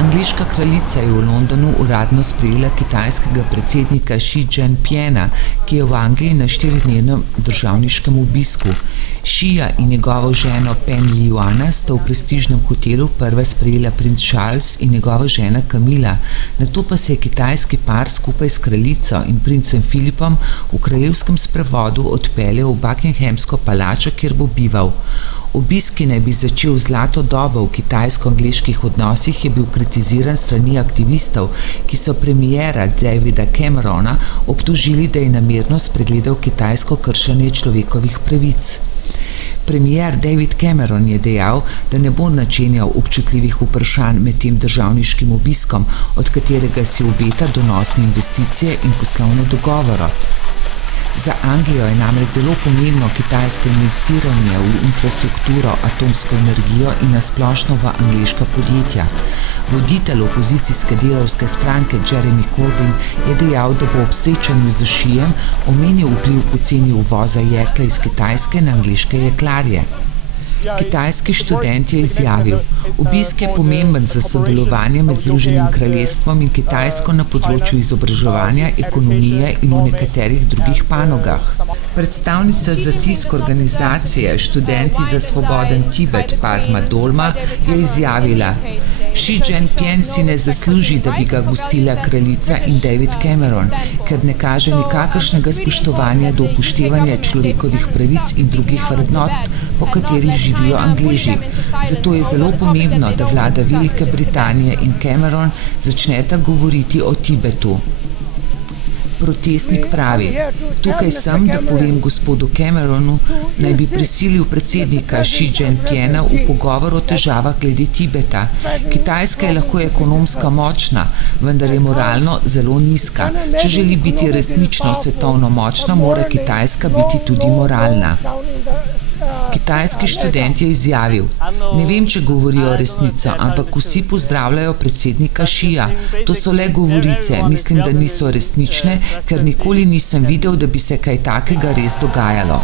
Angleška kraljica je v Londonu uradno sprejela kitajskega predsednika Xi Jinpinga, ki je v Angliji na 4-dnevnem državniškem obisku. Xija in njegovo ženo Peng Liyuana sta v prestižnem hotelu prva sprejela princ Charles in njegova žena Camilla, nato pa se je kitajski par skupaj s kraljico in princem Filipom v kraljevskem sprevodu odpeljal v Buckinghamsko palačo, kjer bo bival. Obisk, ki naj bi začel zlato dobo v kitajsko-angleških odnosih, je bil kritiziran strani aktivistov, ki so premiera Davida Camerona obtožili, da je namerno spregledal kitajsko kršenje človekovih pravic. Premier David Cameron je dejal, da ne bo načenjal občutljivih vprašanj med tem državniškim obiskom, od katerega si obeta donosne investicije in poslovne dogovore. Za Anglijo je namreč zelo pomembno kitajsko investiranje v infrastrukturo, atomsko energijo in nasplošno v angleška podjetja. Voditelj opozicijske delavske stranke Jeremy Corbyn je dejal, da bo ob srečanju z Xijem omenil vpliv poceni uvoza jekla iz Kitajske na angleške jeklarje. Kitajski študent je izjavil: obisk je pomemben za sodelovanje med Združenim kraljestvom in Kitajsko na področju izobraževanja, ekonomije in v nekaterih drugih panogah. Predstavnica za tisk organizacije Študenti za svoboden Tibet Padma Dolma je izjavila: Xi Jinping si ne zasluži, da bi ga gostila kraljica in David Cameron, ker ne kaže nikakršnega spoštovanja do upoštevanja človekovih pravic in drugih vrednot, po katerih živijo Angleži. Zato je zelo pomembno, da vlada Velike Britanije in Cameron začneta govoriti o Tibetu. Protestnik pravi: tukaj sem, da povem gospodu Cameronu, naj bi prisilil predsednika Xi Jinpinga v pogovor o težavah glede Tibeta. Kitajska je lahko ekonomska močna, vendar je moralno zelo nizka. Če želi biti resnično svetovno močna, mora Kitajska biti tudi moralna. Kitajski študent je izjavil: ne vem, če govorijo resnico, ampak vsi pozdravljajo predsednika Xija. To so le govorice, mislim, da niso resnične, ker nikoli nisem videl, da bi se kaj takega res dogajalo.